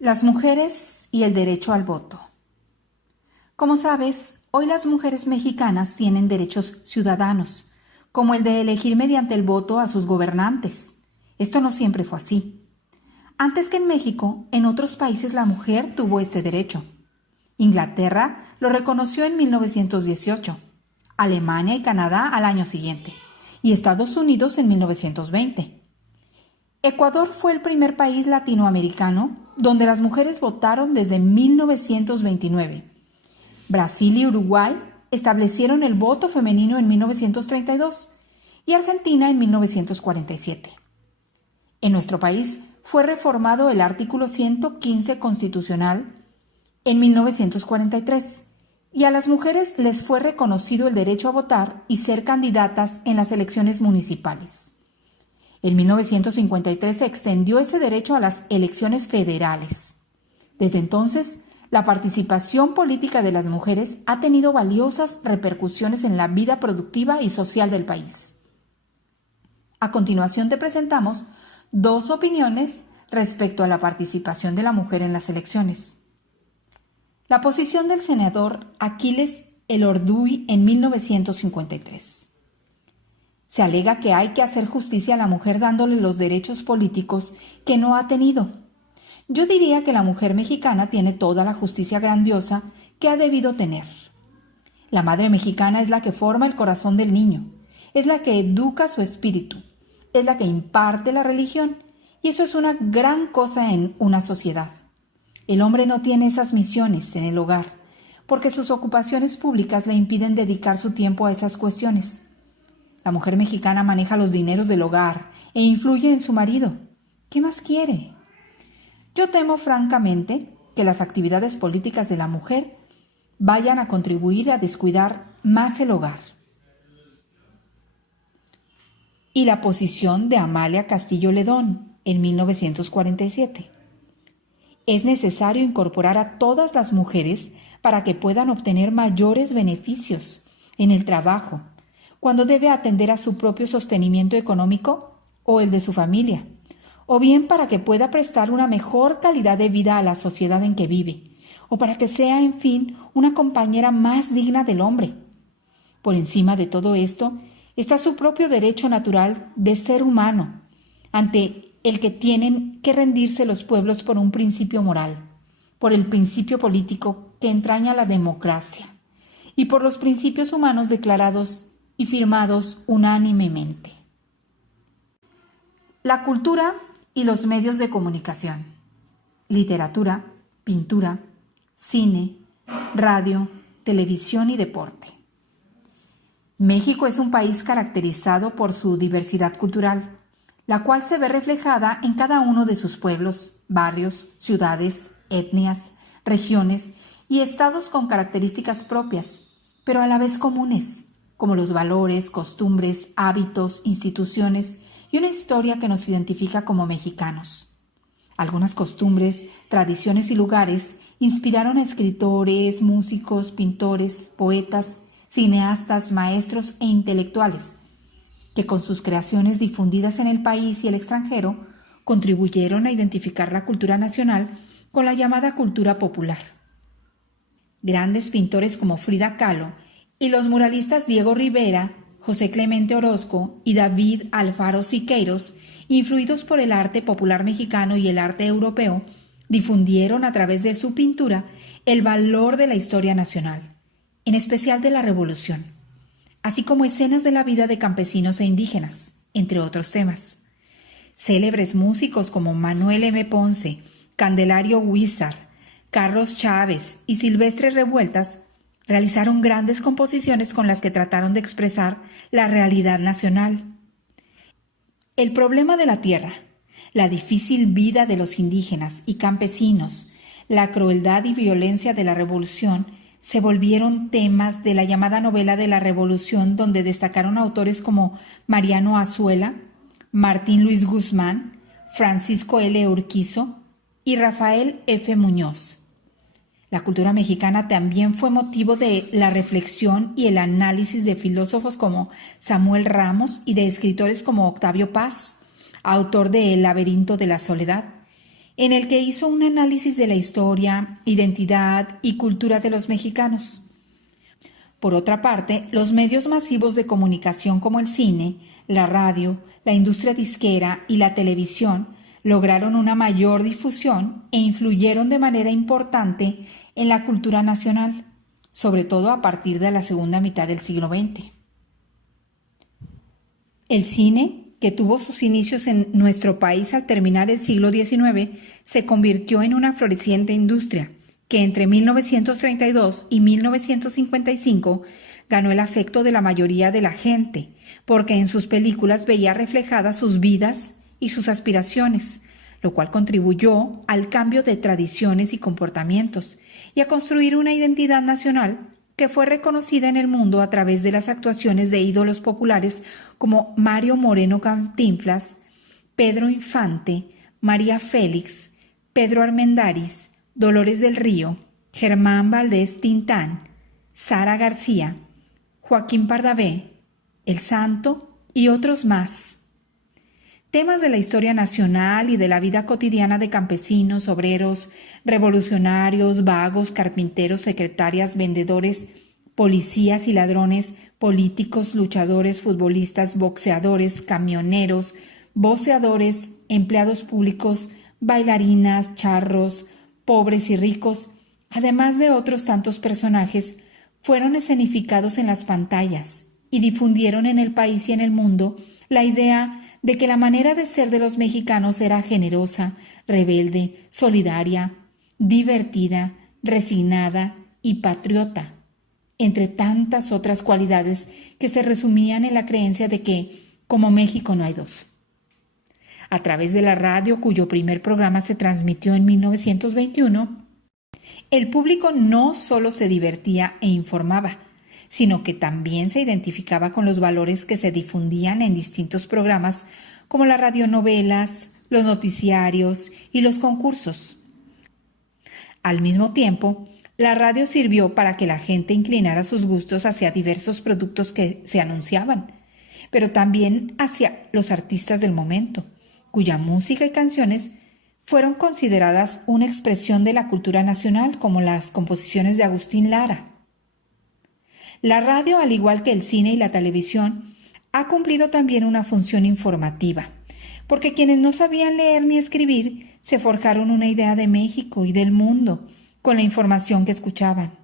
Las mujeres y el derecho al voto. Como sabes, hoy las mujeres mexicanas tienen derechos ciudadanos, como el de elegir mediante el voto a sus gobernantes. Esto no siempre fue así. Antes que en México, en otros países la mujer tuvo este derecho. Inglaterra lo reconoció en 1918, Alemania y Canadá al año siguiente, y Estados Unidos en 1920. Ecuador fue el primer país latinoamericano donde las mujeres votaron desde 1929. Brasil y Uruguay establecieron el voto femenino en 1932 y Argentina en 1947. En nuestro país fue reformado el artículo 115 constitucional en 1943 y a las mujeres les fue reconocido el derecho a votar y ser candidatas en las elecciones municipales. En 1953 se extendió ese derecho a las elecciones federales. Desde entonces, la participación política de las mujeres ha tenido valiosas repercusiones en la vida productiva y social del país. A continuación te presentamos dos opiniones respecto a la participación de la mujer en las elecciones. La posición del senador Aquiles Elorduy en 1953. Se alega que hay que hacer justicia a la mujer dándole los derechos políticos que no ha tenido. Yo diría que la mujer mexicana tiene toda la justicia grandiosa que ha debido tener. La madre mexicana es la que forma el corazón del niño, es la que educa su espíritu, es la que imparte la religión, y eso es una gran cosa en una sociedad. El hombre no tiene esas misiones en el hogar, porque sus ocupaciones públicas le impiden dedicar su tiempo a esas cuestiones. La mujer mexicana maneja los dineros del hogar e influye en su marido. ¿Qué más quiere? Yo temo francamente que las actividades políticas de la mujer vayan a contribuir a descuidar más el hogar. Y la posición de Amalia Castillo Ledón en 1947. Es necesario incorporar a todas las mujeres para que puedan obtener mayores beneficios en el trabajo, cuando debe atender a su propio sostenimiento económico o el de su familia, o bien para que pueda prestar una mejor calidad de vida a la sociedad en que vive, o para que sea, en fin, una compañera más digna del hombre. Por encima de todo esto está su propio derecho natural de ser humano, ante el que tienen que rendirse los pueblos por un principio moral, por el principio político que entraña la democracia, y por los principios humanos declarados y firmados unánimemente. La cultura y los medios de comunicación. Literatura, pintura, cine, radio, televisión y deporte. México es un país caracterizado por su diversidad cultural, la cual se ve reflejada en cada uno de sus pueblos, barrios, ciudades, etnias, regiones y estados con características propias, pero a la vez comunes, como los valores, costumbres, hábitos, instituciones y una historia que nos identifica como mexicanos. Algunas costumbres, tradiciones y lugares inspiraron a escritores, músicos, pintores, poetas, cineastas, maestros e intelectuales, que con sus creaciones difundidas en el país y el extranjero contribuyeron a identificar la cultura nacional con la llamada cultura popular. Grandes pintores como Frida Kahlo y los muralistas Diego Rivera, José Clemente Orozco y David Alfaro Siqueiros, influidos por el arte popular mexicano y el arte europeo, difundieron a través de su pintura el valor de la historia nacional, en especial de la Revolución, así como escenas de la vida de campesinos e indígenas, entre otros temas. Célebres músicos como Manuel M. Ponce, Candelario Huízar, Carlos Chávez y Silvestre Revueltas realizaron grandes composiciones con las que trataron de expresar la realidad nacional. El problema de la tierra, la difícil vida de los indígenas y campesinos, la crueldad y violencia de la revolución se volvieron temas de la llamada novela de la Revolución, donde destacaron autores como Mariano Azuela, Martín Luis Guzmán, Francisco L. Urquizo y Rafael F. Muñoz. La cultura mexicana también fue motivo de la reflexión y el análisis de filósofos como Samuel Ramos y de escritores como Octavio Paz, autor de El laberinto de la soledad, en el que hizo un análisis de la historia, identidad y cultura de los mexicanos. Por otra parte, los medios masivos de comunicación como el cine, la radio, la industria disquera y la televisión lograron una mayor difusión e influyeron de manera importante en la cultura nacional, sobre todo a partir de la segunda mitad del siglo XX. El cine, que tuvo sus inicios en nuestro país al terminar el siglo XIX, se convirtió en una floreciente industria que entre 1932 y 1955 ganó el afecto de la mayoría de la gente, porque en sus películas veía reflejadas sus vidas y sus aspiraciones, lo cual contribuyó al cambio de tradiciones y comportamientos y a construir una identidad nacional que fue reconocida en el mundo a través de las actuaciones de ídolos populares como Mario Moreno Cantinflas, Pedro Infante, María Félix, Pedro Armendáriz, Dolores del Río, Germán Valdés Tintán, Sara García, Joaquín Pardavé, El Santo y otros más. Temas de la historia nacional y de la vida cotidiana de campesinos, obreros, revolucionarios, vagos, carpinteros, secretarias, vendedores, policías y ladrones, políticos, luchadores, futbolistas, boxeadores, camioneros, voceadores, empleados públicos, bailarinas, charros, pobres y ricos, además de otros tantos personajes, fueron escenificados en las pantallas y difundieron en el país y en el mundo la idea de que la manera de ser de los mexicanos era generosa, rebelde, solidaria, divertida, resignada y patriota, entre tantas otras cualidades que se resumían en la creencia de que, como México, no hay dos. A través de la radio, cuyo primer programa se transmitió en 1921, el público no solo se divertía e informaba, sino que también se identificaba con los valores que se difundían en distintos programas como las radionovelas, los noticiarios y los concursos. Al mismo tiempo, la radio sirvió para que la gente inclinara sus gustos hacia diversos productos que se anunciaban, pero también hacia los artistas del momento, cuya música y canciones fueron consideradas una expresión de la cultura nacional, como las composiciones de Agustín Lara. La radio, al igual que el cine y la televisión, ha cumplido también una función informativa, porque quienes no sabían leer ni escribir se forjaron una idea de México y del mundo con la información que escuchaban.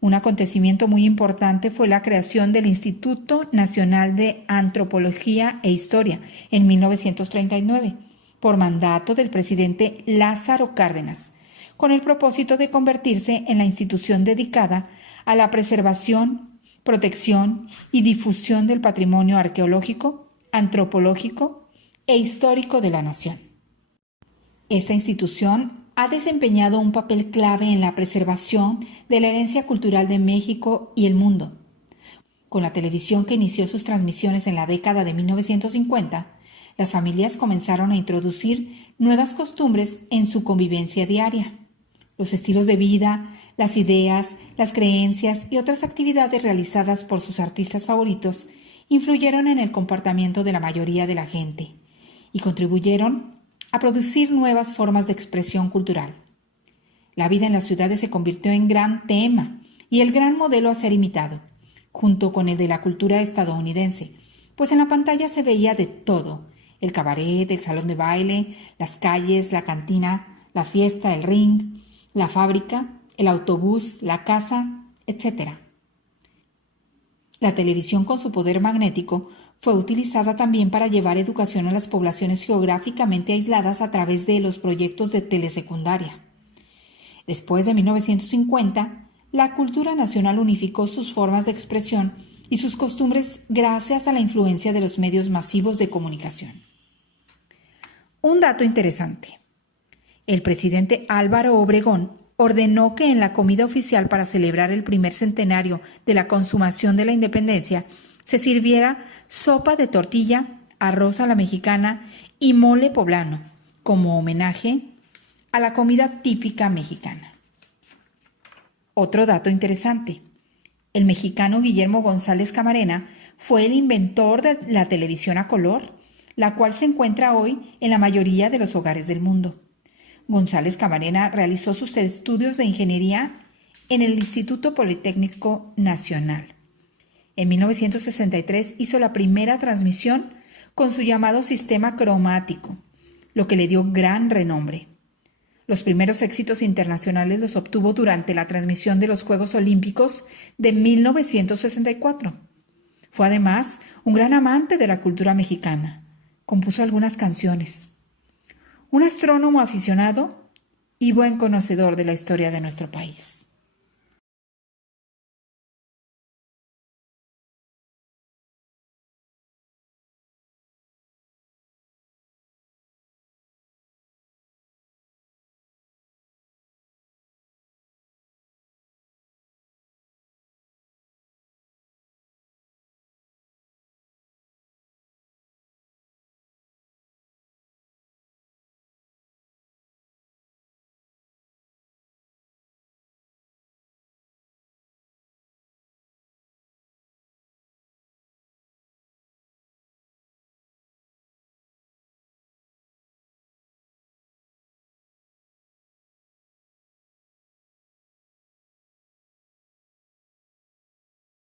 Un acontecimiento muy importante fue la creación del Instituto Nacional de Antropología e Historia en 1939, por mandato del presidente Lázaro Cárdenas, con el propósito de convertirse en la institución dedicada a la preservación, protección y difusión del patrimonio arqueológico, antropológico e histórico de la nación. Esta institución ha desempeñado un papel clave en la preservación de la herencia cultural de México y el mundo. Con la televisión que inició sus transmisiones en la década de 1950, las familias comenzaron a introducir nuevas costumbres en su convivencia diaria. Los estilos de vida, las ideas, las creencias y otras actividades realizadas por sus artistas favoritos influyeron en el comportamiento de la mayoría de la gente y contribuyeron a producir nuevas formas de expresión cultural. La vida en las ciudades se convirtió en gran tema y el gran modelo a ser imitado, junto con el de la cultura estadounidense, pues en la pantalla se veía de todo: el cabaret, el salón de baile, las calles, la cantina, la fiesta, el ring, la fábrica, el autobús, la casa, etc. La televisión, con su poder magnético, fue utilizada también para llevar educación a las poblaciones geográficamente aisladas a través de los proyectos de telesecundaria. Después de 1950, la cultura nacional unificó sus formas de expresión y sus costumbres gracias a la influencia de los medios masivos de comunicación. Un dato interesante. El presidente Álvaro Obregón ordenó que en la comida oficial para celebrar el primer centenario de la consumación de la independencia se sirviera sopa de tortilla, arroz a la mexicana y mole poblano, como homenaje a la comida típica mexicana. Otro dato interesante. El mexicano Guillermo González Camarena fue el inventor de la televisión a color, la cual se encuentra hoy en la mayoría de los hogares del mundo. González Camarena realizó sus estudios de ingeniería en el Instituto Politécnico Nacional. En 1963 hizo la primera transmisión con su llamado sistema cromático, lo que le dio gran renombre. Los primeros éxitos internacionales los obtuvo durante la transmisión de los Juegos Olímpicos de 1964. Fue además un gran amante de la cultura mexicana. Compuso algunas canciones. Un astrónomo aficionado y buen conocedor de la historia de nuestro país.